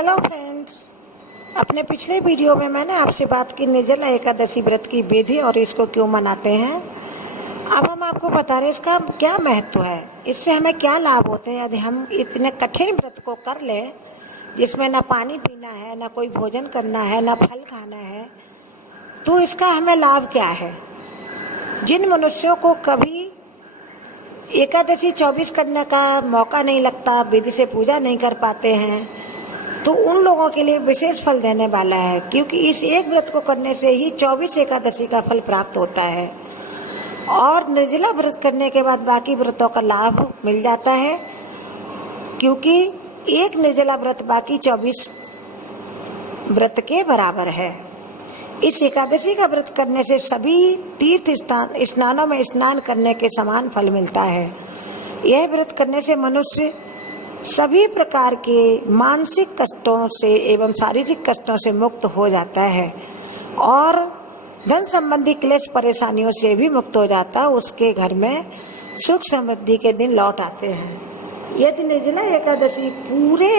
Hello friends, अपने पिछले video में मैंने आपसे बात की निर्जला एकादशी व्रत की विधि और इसको क्यों मनाते हैं। अब हम आपको बता रहे हैं इसका क्या महत्व है, इससे हमें क्या लाभ होते हैं। यदि हम इतने कठिन व्रत को कर लें जिसमें ना पानी पीना है, ना कोई भोजन करना है, ना फल खाना है, तो इसका हमें लाभ क्या है। जिन मनुष्यों को कभी एकादशी 24 करने का मौका नहीं लगता, विधि से पूजा नहीं कर पाते हैं, तो उन लोगों के लिए विशेष फल देने वाला है, क्योंकि इस एक व्रत को करने से ही 24 एकादशी का फल प्राप्त होता है और निर्जला व्रत करने के बाद बाकी व्रतों का लाभ मिल जाता है, क्योंकि एक निर्जला व्रत बाकी 24 व्रत के बराबर है। इस एकादशी का व्रत करने से सभी तीर्थ स्नानों में स्नान करने के समान फल मिलता है। यह व्रत करने से मनुष्य सभी प्रकार के मानसिक कष्टों से एवं शारीरिक कष्टों से मुक्त हो जाता है और धन संबंधी क्लेश परेशानियों से भी मुक्त हो जाता है। उसके घर में सुख समृद्धि के दिन लौट आते हैं। यदि निर्जला एकादशी पूरे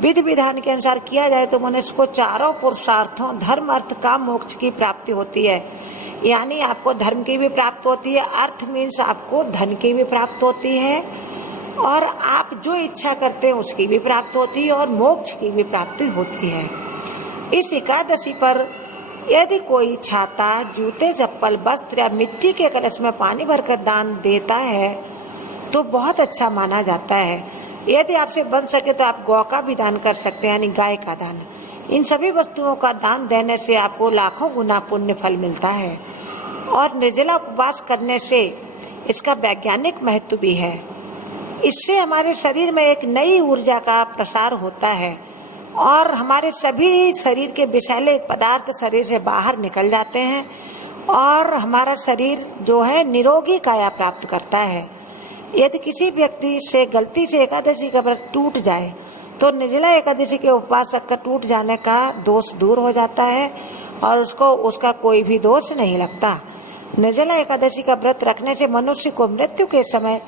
विधि विधान के अनुसार किया जाए तो मनुष्य को चारों पुरुषार्थों धर्म अर्थ काम मोक्ष की प्राप्ति होती है। यानी आपको धर्म की भी प्राप्त होती है, अर्थ मीन्स आपको धन की भी प्राप्त होती है, और आप जो इच्छा करते हैं उसकी भी प्राप्ति होती है और मोक्ष की भी प्राप्ति होती है। इस एकादशी पर यदि कोई छाता, जूते, चप्पल, वस्त्र या मिट्टी के कलश में पानी भरकर दान देता है तो बहुत अच्छा माना जाता है। यदि आपसे बन सके तो आप गौ का भी दान कर सकते हैं, यानी गाय का दान। इन सभी वस्तुओं का दान देने से आपको लाखों गुना पुण्य फल मिलता है और निर्जला उपवास करने से इसका वैज्ञानिक महत्व भी है। इससे हमारे शरीर में एक नई ऊर्जा का प्रसार होता है और हमारे सभी शरीर के विषैले पदार्थ शरीर से बाहर निकल जाते हैं और हमारा शरीर जो है निरोगी काया प्राप्त करता है। यदि किसी व्यक्ति से गलती से एकादशी का व्रत टूट जाए तो निर्जला एकादशी के उपवास का टूट जाने का दोष दूर हो जाता है और उसका कोई भी दोष नहीं लगता। निर्जला एकादशी का व्रत रखने से मनुष्य को मृत्यु के समय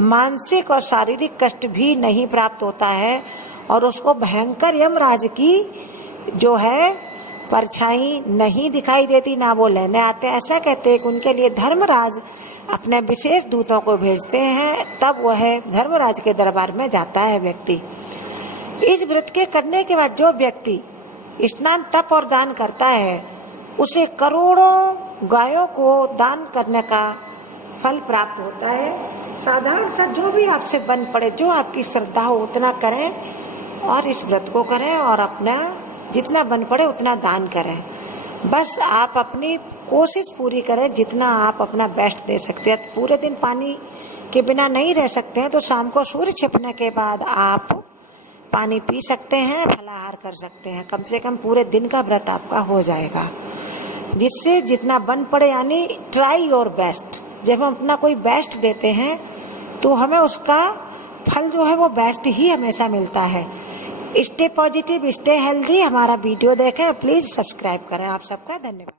मानसिक और शारीरिक कष्ट भी नहीं प्राप्त होता है और उसको भयंकर यमराज की जो है परछाई नहीं दिखाई देती, ना वो लेने आते। ऐसा कहते हैं कि उनके लिए धर्मराज अपने विशेष दूतों को भेजते हैं, तब वह धर्मराज के दरबार में जाता है व्यक्ति। इस व्रत के करने के बाद जो व्यक्ति स्नान, तप और दान करता है उसे करोड़ों गायों को दान करने का फल प्राप्त होता है। साधारण सा जो भी आपसे बन पड़े, जो आपकी श्रद्धा हो उतना करें और इस व्रत को करें और अपना जितना बन पड़े उतना दान करें। बस आप अपनी कोशिश पूरी करें, जितना आप अपना बेस्ट दे सकते हैं। पूरे दिन पानी के बिना नहीं रह सकते हैं तो शाम को सूर्य छिपने के बाद आप पानी पी सकते हैं, फलाहार कर सकते हैं। कम से कम पूरे दिन का व्रत आपका हो जाएगा, जिससे जितना बन पड़े, यानी ट्राई योर बेस्ट। जब हम अपना कोई बेस्ट देते हैं तो हमें उसका फल जो है वो बेस्ट ही हमेशा मिलता है। Stay positive, stay healthy. हमारा वीडियो देखें, प्लीज़ सब्सक्राइब करें। आप सबका धन्यवाद।